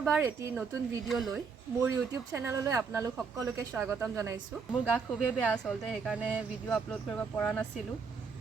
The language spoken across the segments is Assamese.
পুনৰবাৰ এটি নতুন ভিডিঅ' লৈ মোৰ ইউটিউব চেনেললৈ আপোনালোক সকলোকে স্বাগতম জনাইছোঁ। মোৰ গা খুবেই বেয়া আচলতে, সেইকাৰণে ভিডিঅ' আপলোড কৰিব পৰা নাছিলোঁ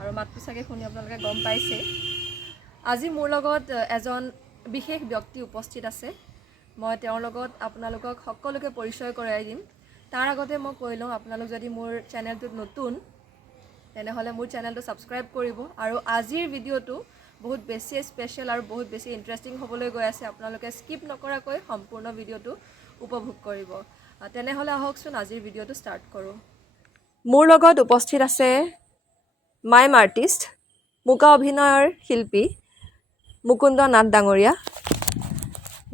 আৰু মাতটো চাগে শুনি আপোনালোকে গম পাইছে। আজি মোৰ লগত এজন বিশেষ ব্যক্তি উপস্থিত আছে। মই তেওঁৰ লগত আপোনালোকক সকলোকে পৰিচয় কৰাই দিম। তাৰ আগতে মই কৈ লওঁ, আপোনালোক যদি মোৰ চেনেলটোত নতুন তেনেহ'লে মোৰ চেনেলটো ছাবস্ক্ৰাইব কৰিব। আৰু আজিৰ ভিডিঅ'টো বহুত বেছি স্পেচিয়েল আৰু বহুত বেছি ইণ্টাৰেষ্টিং হ'বলৈ গৈ আছে। আপোনালোকে স্কিপ নকৰাকৈ সম্পূৰ্ণ ভিডিঅ'টো উপভোগ কৰিব। তেনেহ'লে আহকচোন আজিৰ ভিডিঅ'টো ষ্টাৰ্ট কৰোঁ। মোৰ লগত উপস্থিত আছে মাইম আৰ্টিষ্ট, মুকা অভিনয়ৰ শিল্পী মুকুন্দ নাথ ডাঙৰীয়া।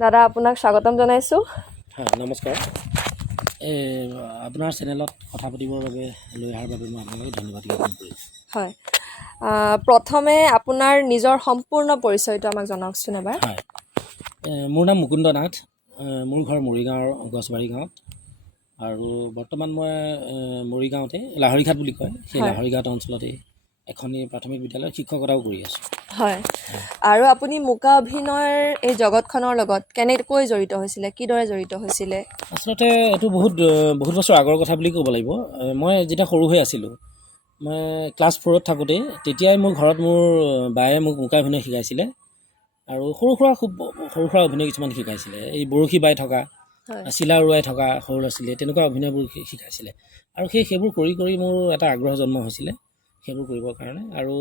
দাদা, আপোনাক স্বাগতম জনাইছোঁ। হয়, নমস্কাৰ। আপোনাৰ চেনেলত কথা পাতিবৰ বাবে লৈ অহাৰ বাবে মই আপোনালোকক ধন্যবাদ জ্ঞাপন কৰিছোঁ। হয়, প্ৰথমে আপোনাৰ নিজৰ সম্পূৰ্ণ পৰিচয়টো আমাক জনাওকচোন এবাৰ। হয়, মোৰ নাম মুকুন্দ নাথ। মোৰ ঘৰ মৰিগাঁৱৰ গছবাৰী গাঁৱত, আৰু বৰ্তমান মই মৰিগাঁৱতে লাহৰীঘাট বুলি কয়, সেই লাহৰীঘাট অঞ্চলতে এখনি প্ৰাথমিক বিদ্যালয়ত শিক্ষকতাও কৰি আছোঁ। হয়, আৰু আপুনি মুকা অভিনয়ৰ এই জগতখনৰ লগত কেনেকৈ জড়িত হৈছিলে, কিদৰে জড়িত হৈছিলে? আচলতে এইটো বহুত বছৰ আগৰ কথা বুলি ক'ব লাগিব। মই যেতিয়া সৰু হৈ আছিলোঁ, মই ক্লাছ 4ত থাকোঁতেই তেতিয়াই মোৰ ঘৰত মোৰ বায়ে মোক মুকা অভিনয় শিকাইছিলে, আৰু খুব সৰু সুৰা অভিনয় কিছুমান শিকাইছিলে। এই বৰশী বাই থকা, চিলা উৰুৱাই থকা সৰু ল'ৰা ছোৱালীয়ে তেনেকুৱা অভিনয়বোৰ শিকাইছিলে। আৰু সেইবোৰ কৰি মোৰ এটা আগ্ৰহ জন্ম হৈছিলে সেইবোৰ কৰিবৰ কাৰণে। আৰু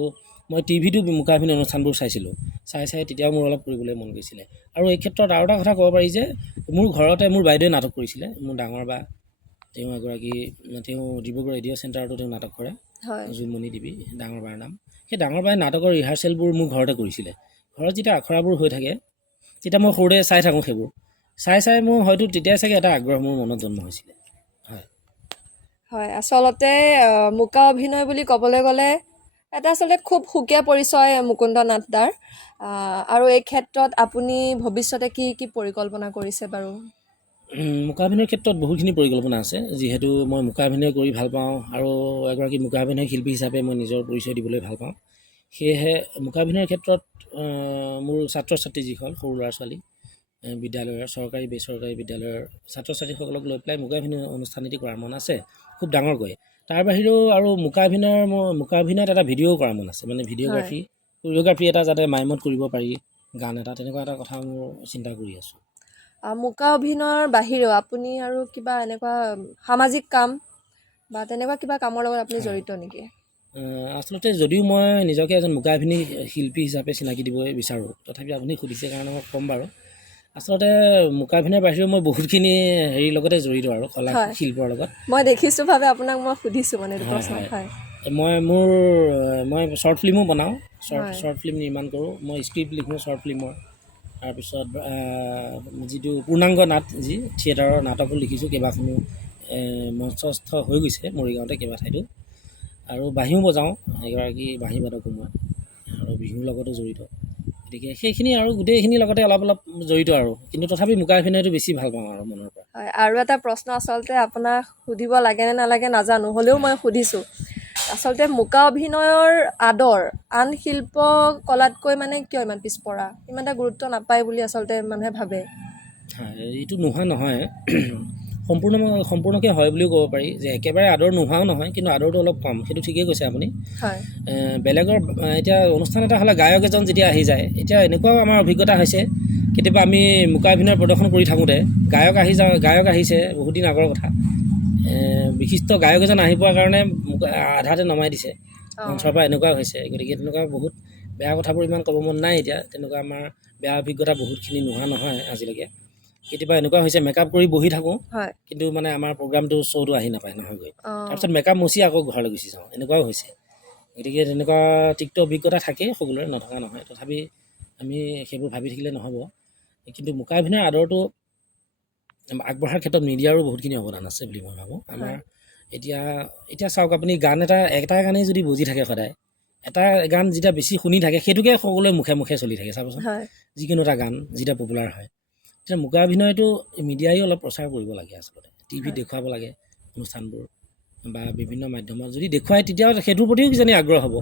মই টিভিটো মুকা অভিনয় অনুষ্ঠানবোৰ চাইছিলোঁ, চাই তেতিয়াও মোৰ অলপ কৰিবলৈ মন গৈছিলে। আৰু এই ক্ষেত্ৰত আৰু এটা কথা ক'ব পাৰি যে মোৰ ঘৰতে মোৰ বাইদেৱে নাটক কৰিছিলে। মোৰ ডাঙৰ বা তেওঁ ডিব্ৰুগড় ৰেডিঅ' চেণ্টাৰতো তেওঁ নাটক কৰে, জোনমণি দেৱী ডাঙৰ বাৰ নাম। সেই ডাঙৰ বাই নাটকৰ ৰিহাৰ্চেলবোৰ মোৰ ঘৰতে কৰিছিলে। ঘৰত যেতিয়া আখৰাবোৰ হৈ থাকে তেতিয়া মই সৰুতে চাই থাকোঁ। সেইবোৰ চাই মোৰ হয়তো তেতিয়াই চাগে এটা আগ্ৰহ মোৰ মনত জন্ম হৈছিলে। হয়, আচলতে মুকা অভিনয় বুলি ক'বলৈ গ'লে এটা আচলতে খুব সুকীয়া পৰিচয় মুকুন্দ নাথ দাৰ। আৰু এই ক্ষেত্ৰত আপুনি ভৱিষ্যতে কি পৰিকল্পনা কৰিছে বাৰু? মুকা অভিনয়ৰ ক্ষেত্ৰত বহুতখিনি পৰিকল্পনা আছে, যিহেতু মই মুকা অভিনয় কৰি ভাল পাওঁ আৰু এগৰাকী মুকা অভিনয় শিল্পী হিচাপে মই নিজৰ পৰিচয় দিবলৈ ভাল পাওঁ। সেয়েহে মুকা অভিনয়ৰ ক্ষেত্ৰত মোৰ ছাত্ৰ ছাত্ৰী যিসকল সৰু ল'ৰা ছোৱালী, বিদ্যালয়ৰ চৰকাৰী বেচৰকাৰী বিদ্যালয়ৰ ছাত্ৰ ছাত্ৰীসকলক লৈ পেলাই মুকা অভিনয় অনুষ্ঠান এটি কৰাৰ মন আছে খুব ডাঙৰকৈ। তাৰ বাহিৰেও আৰু মুকা অভিনয়ত এটা ভিডিঅ'ও কৰাৰ মন আছে, মানে কোৰিঅ'গ্ৰাফী এটা যাতে মাইমত কৰিব পাৰি, গান এটা, তেনেকুৱা এটা কথা মোৰ চিন্তা কৰি আছোঁ। মুকা অভিনয়ৰ বাহিৰেও আপুনি আৰু কিবা এনেকুৱা সামাজিক কাম বা তেনেকুৱা কিবা কামৰ লগত আপুনি জড়িত নেকি? আচলতে যদিও মই নিজকে এজন মুকা অভিনয় শিল্পী হিচাপে চিনাকি দিব বিচাৰোঁ, তথাপি আপুনি সুধিছে কাৰণে মই ক'ম বাৰু। আচলতে মুকা অভিনয়ৰ বাহিৰেও মই বহুতখিনি লগতে জড়িত আৰু কলা শিল্পৰ লগত। মই দেখিছোঁ ভাবে আপোনাক মই সুধিছোঁ মানে প্ৰশ্ন। মই শ্বৰ্ট ফিল্মো বনাওঁ, শ্বৰ্ট ফিল্ম নিৰ্মাণ কৰোঁ, মই স্ক্ৰিপ্ট লিখোঁ শ্বৰ্ট ফিল্মৰ। তাৰপিছত যিটো পূৰ্ণাংগ নাট, যি থিয়েটাৰৰ নাটকো লিখিছোঁ, কেইবাখনো মঞ্চস্থ হৈ গৈছে মৰিগাঁৱতে কেইবা ঠাইতো। আৰু বাঁহীও বজাওঁ, এগৰাকী বাঁহী বাদকো মই, আৰু বিহুৰ লগতো জড়িত। গতিকে সেইখিনি আৰু গোটেইখিনিৰ লগতে অলপ জড়িত আৰু, কিন্তু তথাপি মুকা অভিনয়টো বেছি ভাল পাওঁ আৰু মনৰ পৰা। হয়, আৰু এটা প্ৰশ্ন আচলতে আপোনাক সুধিব লাগে নে নালাগে নাজানো, হ'লেও মই সুধিছোঁ। আচলতে মুকা অভিনয়ৰ আদৰ আন শিল্প কলাতকৈ মানে কিয় ইমান পিছপৰা, ইমান এটা গুৰুত্ব নাপায় বুলি আচলতে মানুহে ভাবে? হয়, এইটো নোহোৱা নহয়, সম্পূৰ্ণকৈ হয় বুলিও ক'ব পাৰি, যে একেবাৰে আদৰ নোহোৱাও নহয়, কিন্তু আদৰটো অলপ কম, সেইটো ঠিকেই কৈছে আপুনি। হয়, বেলেগৰ এতিয়া অনুষ্ঠান এটা হ'লে গায়ক এজন যেতিয়া আহি যায়, এতিয়া এনেকুৱাও আমাৰ অভিজ্ঞতা হৈছে, কেতিয়াবা আমি মুকা অভিনয় প্ৰদৰ্শন কৰি থাকোঁতে গায়ক আহিছে বহুত দিন আগৰ কথা, বিশিষ্ট গায়ক এজন আহি পোৱাৰ কাৰণে আধাতে নমাই দিছে মঞ্চৰ পৰা, এনেকুৱা হৈছে। গতিকে তেনেকুৱা বহুত বেয়া কথাবোৰ ইমান ক'ব মন নাই এতিয়া। তেনেকুৱা আমাৰ বেয়া অভিজ্ঞতা বহুতখিনি নোহোৱা নহয় আজিলৈকে। কেতিয়াবা এনেকুৱা হৈছে মেকআপ কৰি বহি থাকোঁ, কিন্তু মানে আমাৰ প্ৰগ্ৰামটো শ্ব'টো আহি নহয়গৈ। তাৰপিছত মেকআপ মচি আকৌ ঘৰলৈ গুচি যাওঁ, এনেকুৱাও হৈছে। গতিকে তেনেকুৱা তিক্ত অভিজ্ঞতা থাকেই সকলোৰে, নথকা নহয়। তথাপি আমি সেইবোৰ ভাবি থাকিলে নহ'ব। কিন্তু মুকা অভিনয়ৰ আদৰটো আগবঢ়াৰ ক্ষেত্ৰত মিডিয়াৰো বহুতখিনি অৱদান আছে বুলি মই ভাবোঁ। আমাৰ এতিয়া চাওক, আপুনি গান এটা গানেই যদি বুজি থাকে সদায়, এটা গান যেতিয়া বেছি শুনি থাকে, সেইটোকে সকলোৱে মুখে চলি থাকে চাবচোন। যিকোনো এটা গান যেতিয়া পপুলাৰ হয়, তেতিয়া মুকা অভিনয়টো মিডিয়াই অলপ প্ৰচাৰ কৰিব লাগে। আচলতে টিভিত দেখুৱাব লাগে অনুষ্ঠানবোৰ, বা বিভিন্ন মাধ্যমত যদি দেখুৱায়, তেতিয়া সেইটোৰ প্ৰতিও কিজানি আগ্ৰহ হ'ব।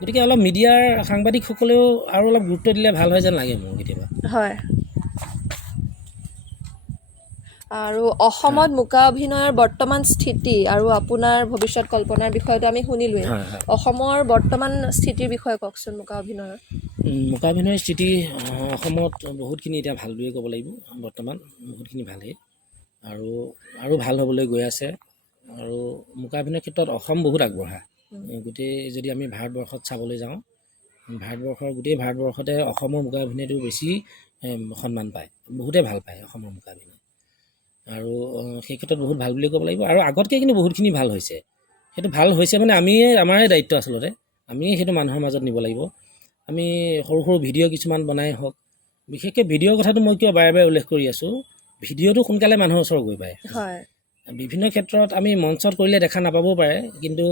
গতিকে অলপ মিডিয়াৰ সাংবাদিকসকলেও আৰু অলপ গুৰুত্ব দিলে ভাল হয় যেন লাগে মোৰ কেতিয়াবা। হয়, আৰু অসমত মুকা অভিনয়ৰ বৰ্তমান স্থিতি আৰু আপোনাৰ ভৱিষ্যত কল্পনাৰ বিষয়টো আমি শুনিলোৱেই হয় হয় অসমৰ বৰ্তমান স্থিতিৰ বিষয়ে কওকচোন মুকা অভিনয়ৰ মুকাভিনয়ৰ স্থিতি অসমত বহুতখিনি এতিয়া ভাল বুলিয়ে ক'ব লাগিব বৰ্তমান বহুতখিনি ভালেই আৰু আৰু ভাল হ'বলৈ গৈ আছে আৰু মুকাভিনয়ৰ ক্ষেত্ৰত অসম বহুত আগবঢ়া গোটেই যদি আমি ভাৰতবৰ্ষত চাবলৈ যাওঁ গোটেই ভাৰতবৰ্ষতে অসমৰ মুকাভিনয়টো বেছি সন্মান পায় বহুতে ভাল পায় অসমৰ মুকাভিনয় আৰু সেই ক্ষেত্ৰত বহুত ভাল বুলি ক'ব লাগিব আৰু আগতকৈ কিন্তু বহুতখিনি ভাল হৈছে সেইটো ভাল হৈছে মানে আমাৰে দায়িত্ব আচলতে আমিয়ে সেইটো মানুহৰ মাজত নিব লাগিব আমি সৰু সৰু ভিডিঅ' কিছুমান বনাই হওক বিশেষকৈ ভিডিঅ'ৰ কথাটো মই কিয় বাৰে বাৰে উল্লেখ কৰি আছোঁ ভিডিঅ'টো সোনকালে মানুহৰ ওচৰত গৈ পায় হয় বিভিন্ন ক্ষেত্ৰত আমি মঞ্চত কৰিলে দেখা নাপাবও পাৰে কিন্তু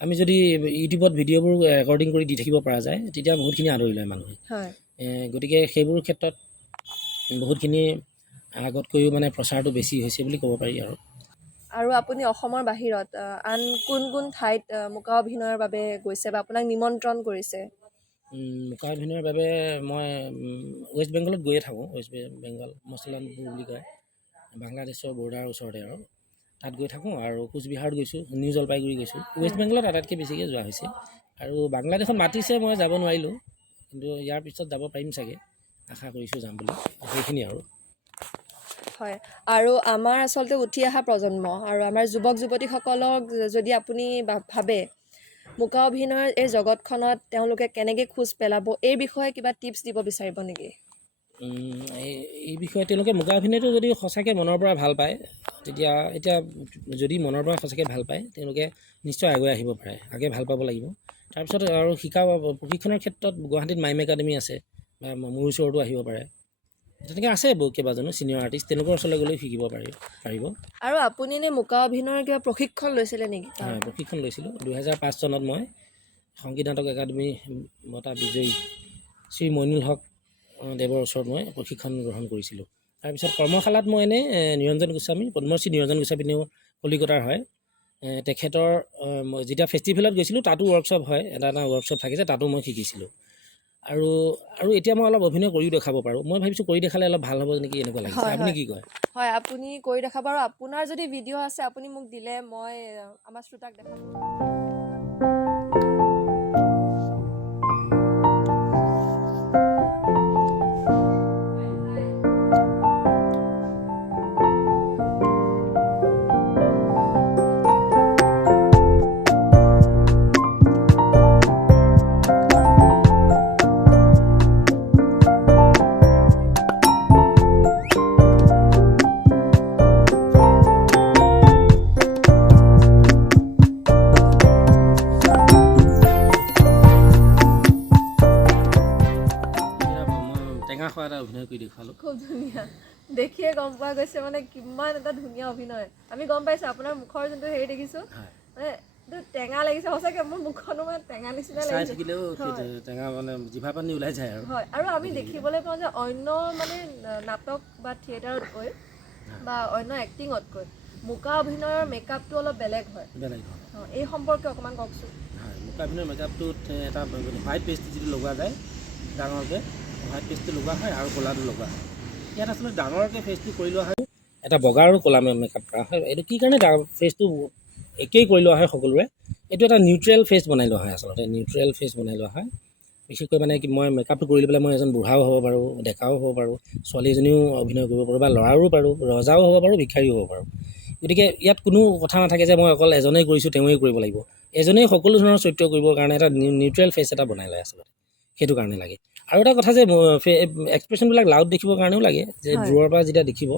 আমি যদি ইউটিউবত ভিডিঅ'বোৰ ৰেকৰ্ডিং কৰি দি থাকিব পৰা যায় তেতিয়া বহুতখিনি আদৰি লয় মানুহে হয় গতিকে সেইবোৰ ক্ষেত্ৰত বহুতখিনি আগতকৈও মানে প্ৰচাৰটো বেছি হৈছে বুলি ক'ব পাৰি আৰু আপুনি অসমৰ বাহিৰত আন কোন কোন ঠাইত মুকা অভিনয়ৰ বাবে গৈছে বা আপোনাক নিমন্ত্ৰণ কৰিছে মুকাভিনয়ৰ বাবে মই ৱেষ্ট বেংগলত গৈয়ে থাকোঁ ৱেষ্ট বেংগল মছলানপুৰ বুলি কয় বাংলাদেশৰ বৰ্ডাৰৰ ওচৰতে আৰু তাত গৈ থাকোঁ আৰু কোচবিহাৰত গৈছোঁ নিউ জলপাইগুৰি গৈছোঁ ৱেষ্ট বেংগলত আটাইতকৈ বেছিকৈ যোৱা হৈছে আৰু বাংলাদেশত মাতিছে মই যাব নোৱাৰিলোঁ কিন্তু ইয়াৰ পিছত যাব পাৰিম চাগে আশা কৰিছোঁ যাম বুলি সেইখিনি আৰু হয় আৰু আমাৰ আচলতে উঠি অহা প্ৰজন্ম আৰু আমাৰ যুৱক যুৱতীসকলক যদি আপুনি ভাবে মুকা অভিনয়ৰ এই জগতখনত তেওঁলোকে কেনেকৈ খোজ পেলাব এই বিষয়ে কিবা টিপছ দিব বিচাৰিব নেকি এই বিষয়ে তেওঁলোকে মুকাভিনয়টো যদি সঁচাকৈ মনৰ পৰা ভাল পায় তেতিয়া এতিয়া যদি মনৰ পৰা সঁচাকৈ ভাল পায় তেওঁলোকে নিশ্চয় আগুৱাই আহিব পাৰে আগে ভাল পাব লাগিব তাৰপিছত আৰু প্ৰশিক্ষণৰ ক্ষেত্ৰত গুৱাহাটীত মাইম একাডেমি আছে বা মোৰ ওচৰতো আহিব পাৰে তেনেকৈ আছে কেইবাজনো ছিনিয়ৰ আৰ্টিষ্ট তেওঁলোকৰ ওচৰলৈ গ'লেও শিকিব পাৰিব আৰু আপুনি নে মুকা অভিনয়ৰ কিবা প্ৰশিক্ষণ লৈছিলে নেকি হয় প্ৰশিক্ষণ লৈছিলোঁ 2005 চনত মই সংগীত নাটক একাডেমি বঁটা বিজয়ী শ্ৰী মইনুল হক দেৱৰ ওচৰত মই প্ৰশিক্ষণ গ্ৰহণ কৰিছিলোঁ তাৰপিছত কৰ্মশালাত মই এনেই নিৰঞ্জন গোস্বামী পদ্মশ্ৰী নিৰঞ্জন গোস্বামী তেওঁ কলিকতাৰ হয় তেখেতৰ যেতিয়া ফেষ্টিভেলত গৈছিলোঁ তাতো ৱৰ্কশ্বপ হয় এটা ৱৰ্কশ্বপ থাকে যে তাতো মই শিকিছিলোঁ আৰু এতিয়া মই অলপ অভিনয় কৰিও দেখাব পাৰোঁ মই ভাবিছোঁ কৰি দেখালে অলপ ভাল হ'ব নেকি এনেকুৱা লাগিছে আপুনি কি কয় হয় আপুনি কৰি দেখাব আৰু আপোনাৰ যদি ভিডিঅ' আছে আপুনি মোক দিলে মই আমাৰ শ্ৰোতাক দেখাম এটা অভিনয় কৰি দেখুৱালোঁ খুব ধুনীয়া দেখিয়ে গম পোৱা গৈছে মানে কিমান এটা ধুনীয়া অভিনয় আমি গম পাইছোঁ আপোনাৰ মুখৰ যোনটো হেৰি দেখিছোঁ মানে টেঙা লাগিছে সঁচাকৈ মোৰ মুখখনো মানে টেঙা নিচিনা লাগিছে থাকিলেও টেঙা মানে জিভা পানী ওলাই যায় আৰু আমি দেখিবলৈ পাওঁ যে অন্য মানে নাটক বা থিয়েটাৰতকৈ বা অন্য এক্টিঙতকৈ মুকা অভিনয়ৰ মেকআপটো অলপ বেলেগ হয় এই সম্পৰ্কে অকণমান কওকচোন হয় মুকা অভিনয়ৰ মেকআপটোত এটা হোৱাইট পেষ্ট যিটো লগোৱা যায় ডাঙৰকৈ হোৱাইট পেষ্টটো লগোৱা হয় আৰু ক'লাটো লগোৱা হয় ইয়াত আচলতে ডাঙৰকৈ ফেচটো কৰি লোৱা হয় এটা বগা আৰু ক'লা মেকআপ কৰা হয় এইটো কি কাৰণে ফেচটো একেই কৰি লোৱা হয় সকলোৰে এইটো এটা নিউট্ৰেল ফেচ বনাই লোৱা হয় আচলতে নিউট্ৰেল ফেচ বনাই লোৱা হয় বিশেষকৈ মানে কি মই মেকআপটো কৰি লৈ পেলাই মই এজন বুঢ়াও হ'ব পাৰোঁ ডেকাও হ'ব পাৰোঁ ছোৱালী এজনীও অভিনয় কৰিব পাৰোঁ বা ল'ৰাও পাৰোঁ ৰজাও হ'ব পাৰোঁ ভিক্ষাৰীও হ'ব পাৰোঁ গতিকে ইয়াত কোনো কথা নাথাকে যে মই অকল এজনেই কৰিছোঁ তেওঁৱেই কৰিব লাগিব এজনেই সকলো ধৰণৰ চৰিত্ৰ কৰিবৰ কাৰণে এটা নিউট্ৰেল ফেচ এটা বনাই লয় আচলতে সেইটো কাৰণে লাগে আৰু এটা কথা যে এক্সপ্ৰেশ্যনবিলাক লাউড দেখিবৰ কাৰণেও লাগে যে দূৰৰ পৰা যেতিয়া দেখিব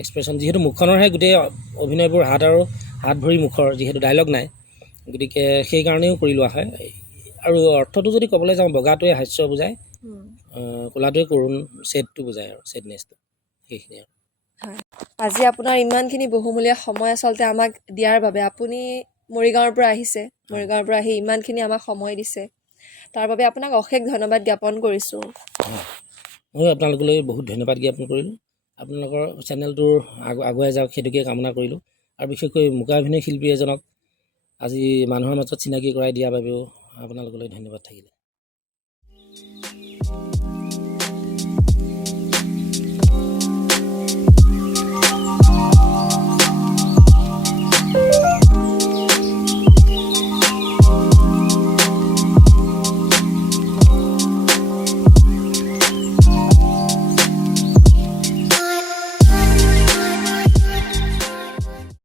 এক্সপ্ৰেশ্যন যিহেতু মুখখনৰহে গোটেই অভিনয়বোৰ হাত ভৰি মুখৰ যিহেতু ডায়লগ নাই গতিকে সেইকাৰণেও কৰি লোৱা হয় আৰু অৰ্থটো যদি ক'বলৈ যাওঁ বগাটোৱে হাস্য বুজায় ক'লাটোৱে কৰুণ ছেডটো বুজায় আৰু ছেডনেছটো সেইখিনি আৰু আজি আপোনাৰ ইমানখিনি বহুমূলীয়া সময় আচলতে আমাক দিয়াৰ বাবে আপুনি মৰিগাঁৱৰ পৰা আহিছে মৰিগাঁৱৰ পৰা আহি ইমানখিনি আমাক সময় দিছে তাৰ বাবে আপোনাক অশেষ ধন্যবাদ জ্ঞাপন কৰিছোঁ মই আপোনালোকলৈ বহুত ধন্যবাদ জ্ঞাপন কৰিলোঁ আপোনালোকৰ চেনেলটোৰ আগুৱাই যাওক সেইটোকে কামনা কৰিলোঁ আৰু বিশেষকৈ মুকাভিনয় শিল্পী এজনক আজি মানুহৰ মাজত চিনাকি কৰাই দিয়াৰ বাবেও আপোনালোকলৈ ধন্যবাদ থাকিলে